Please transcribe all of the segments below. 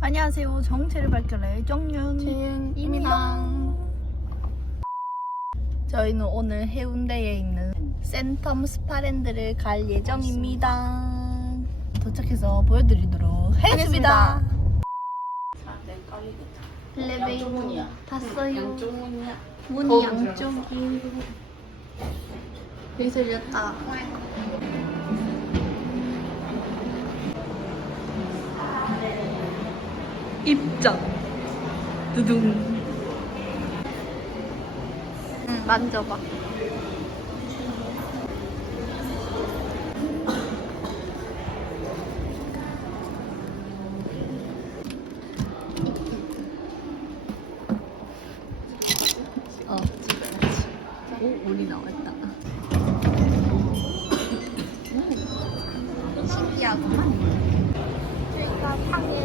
안녕하세요. 정체를 밝혀낼 정윤 지은입니다. 저희는 오늘 해운대에 있는 센텀 스파랜드를 갈 예정입니다. 도착해서 보여드리도록 하겠습니다. 엘리베이터 탔어요. 문이 양쪽이 열렸다. 입장. 두둥. 응, 만져봐.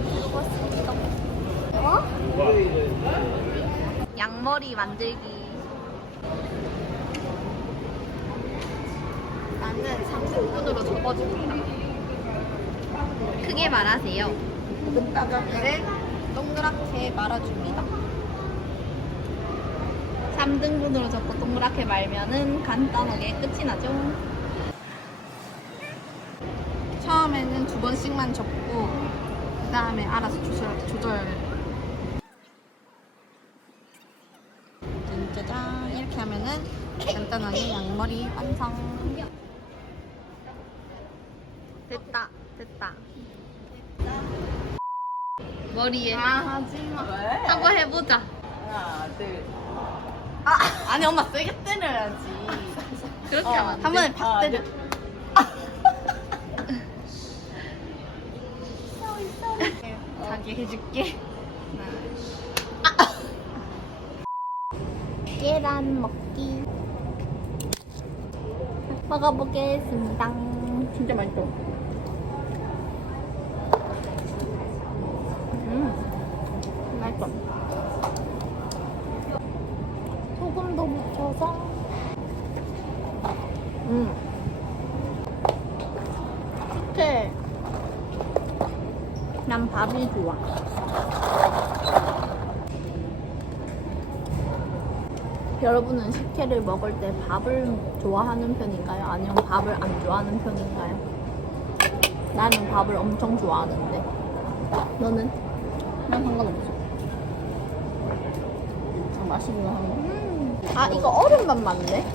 들어갔습니다. 어? 양머리 만들기. 나는 30분으로 접어줍니다. 크게 말하세요. 를 동그랗게 말아줍니다. 3등분으로 접고 동그랗게 말면은 간단하게 끝이 나죠. 처음에는 두 번씩만 접고 그 다음에 알아서 조절, 조절. 짜잔 이렇게 하면은 간단하게 양머리 완성. 됐다, 됐다. 머리에 아 하지마. 한번 해보자. 하나, 둘. 아 아니 엄마 세게 때려야지. 그렇게 어, 하면 안 돼. 한 번에 팍 아, 때려. 자기 해줄게. 계란 먹기. 먹어보겠습니다. 진짜 맛있어. 음, 맛있어. 소금도 묻혀서. 음. 식혜. 난 밥이 좋아. 여러분은 식혜를 먹을 때 밥을 좋아하는 편인가요? 아니면 밥을 안 좋아하는 편인가요? 나는 밥을 엄청 좋아하는데. 너는? 난 상관없어. 아, 하는 거. 아 이거 얼음만 맞네?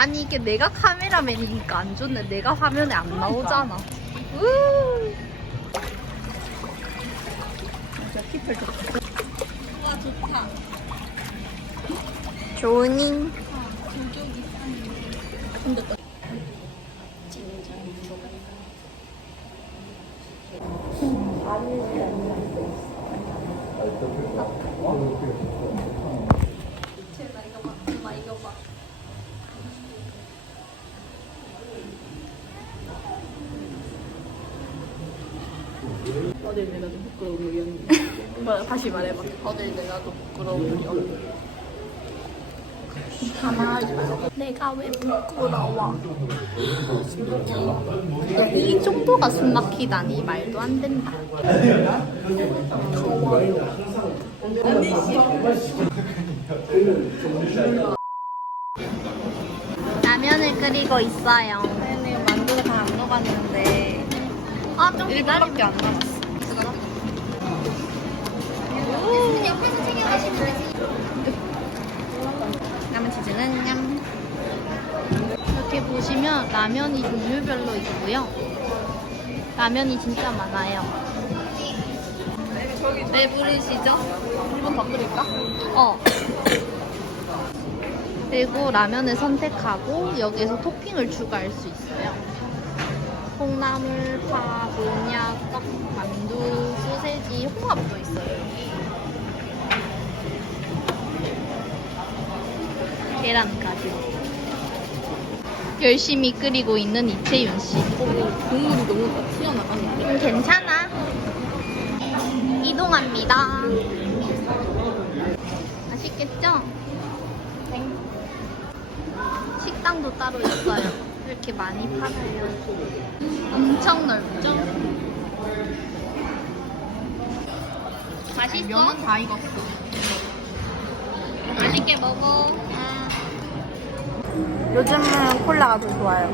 아니 이게 내가 카메라맨이니까 안 좋네. 내가 화면에 안 나오잖아. 우. 진짜 피플 좋다. 와 좋다. 좋 어딜 내가 좀 부끄러운 우리 언니. 다시 말해봐 어딜 내가도 부끄러운 우리 언니. 가만하지 마 내가 왜 부끄러워 이 정도가 숨 막히다니 말도 안 된다 라면을 끓이고 있어요 네네 만두가 다 안 녹았는데 아 좀 기다리면 1분밖에 안 남았어. 남은 치즈는 냠. 이렇게 보시면 라면이 종류별로 있고요. 라면이 진짜 많아요. 왜 부르시죠? 한번 바꾸릴까? 어. 그리고 라면을 선택하고 여기에서 토핑을 추가할 수 있어요. 콩나물, 파, 곤약, 떡, 만두, 소세지, 홍합도 있어요. 계란까지. 열심히 끓이고 있는 이채윤 씨. 국물이 너무 다 튀어나가는데. 음, 괜찮아. 이동합니다. 맛있겠다. 맛있죠? 식당도 따로 있어요. 이렇게 많이 팔아요. 엄청 넓죠? 맛있어? 면은 다 익었어. 맛있게 먹어. 요즘은 콜라가 더 좋아요.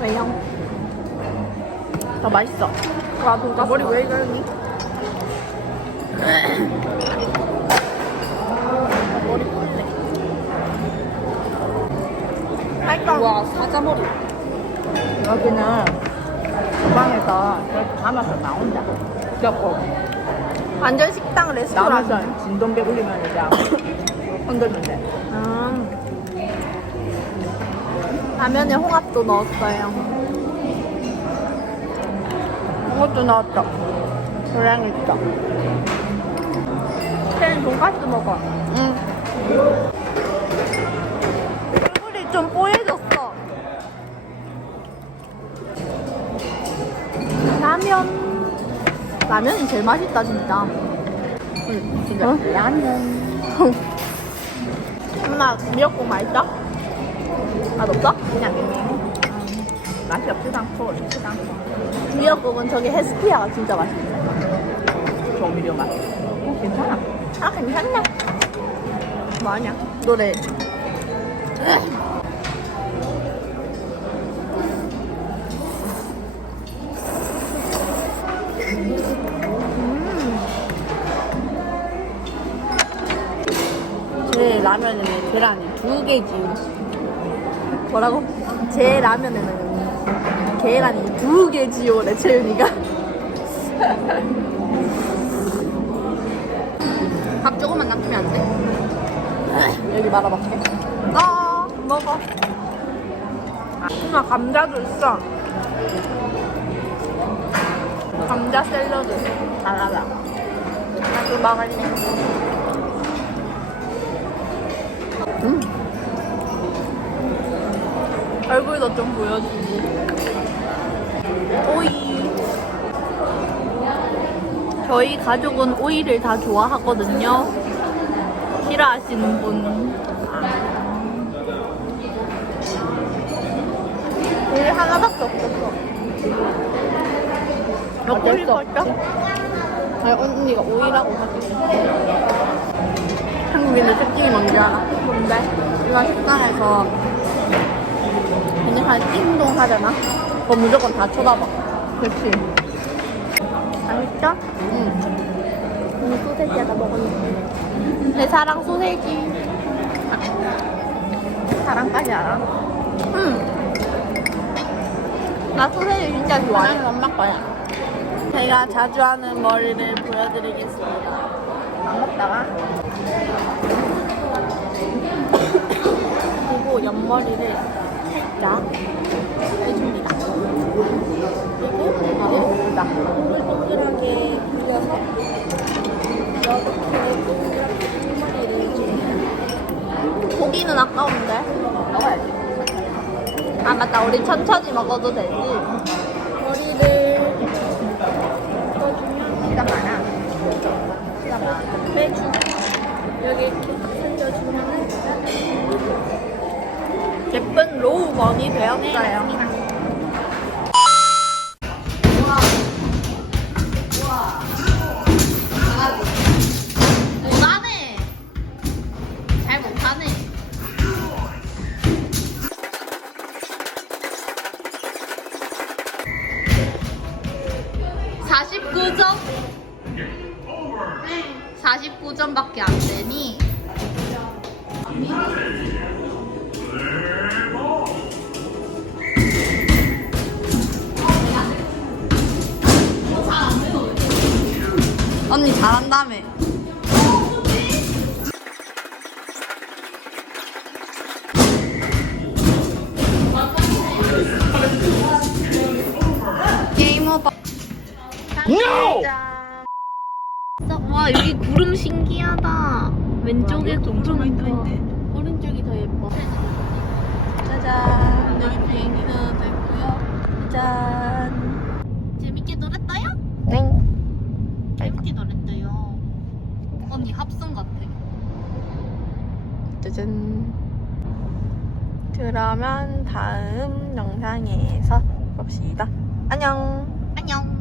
왜요? 더 맛있어. 와, 돈가스. 머리 왜 이러니? 머리 풀래. 맛있다. 와 사자머리 여기는 주방에서 그렇게 담아서 나온다 그래갖고 완전 식당 레스토랑. 나오면서 진동배 울리면 이제 흔들면 돼 라면에 홍합도 넣었어요. 이것도 나왔다 계란 있다 쟤는 돈가스 먹어. 응 얼굴이 좀 뽀얘졌어. 라면. 라면이 제일 맛있다, 진짜. 응, 진짜 어? 라면 엄마, 미역국 맛있다? 맛없어? 그냥 음, 맛이 없지도 않고 좋지도 않고 미역국은 저기 헤스피아가 진짜 맛있어. 조미료 맛 어, 괜찮아 아, 괜찮네. 뭐하냐? 노래. 제 라면에는 계란이 두 개지 뭐라고? 제 라면에는 계란이 두 개지요래 채윤이가. 밥 조금만 남기면 안 돼? 여기 말아볼게 아 먹어. 엄마 감자도 있어. 감자 샐러드. 잘하다. 나도 먹을래 음. 얼굴도 좀 보여주고. 오이. 저희 가족은 오이를 다 좋아하거든요. 싫어하시는 분. 오이 하나밖에 없었어 먹고 싶었죠? 아니 언니가 오이라고 하길래 한국인들 특징이 뭔지 알아? 뭔데? 우리가 식당에서 한 띵동 하잖아 그럼 무조건 다 쳐다봐. 그렇지. 맛있죠? 응. 오늘 소세지 하나 먹었는데 내 사랑 소세지. 사랑까지 알아? 응. 나 소세지 진짜 좋아해. 엄마 거야 제가 자주 하는 머리를 보여드리겠습니다. 안 먹다가? 그리고 옆머리를 살짝 해줍니다. 그리고 예쁘다 동글동글하게 굴려서 이렇게 해줍니다 고기는 아까운데? 아 맞다. 우리 천천히 먹어도 되지 머리를 시간 많아 시간 많아 빼주 여기 이렇게 딱 살려주면은 번이 되었어요 못하네. 잘 못하네. (49점) (49점밖에 안 되니) 언니 잘한다며 게임 오버. No! 와 여기 구름 신기하다. 왼쪽에 구름이 있네. 오른쪽이 더 예뻐 짜잔 여기 비행기는 됐고요 짠 재밌게 놀았어요? 땡. 재밌게 놀았어요. 언니 합성 같아. 짜잔. 그러면 다음 영상에서 봅시다. 안녕. 안녕.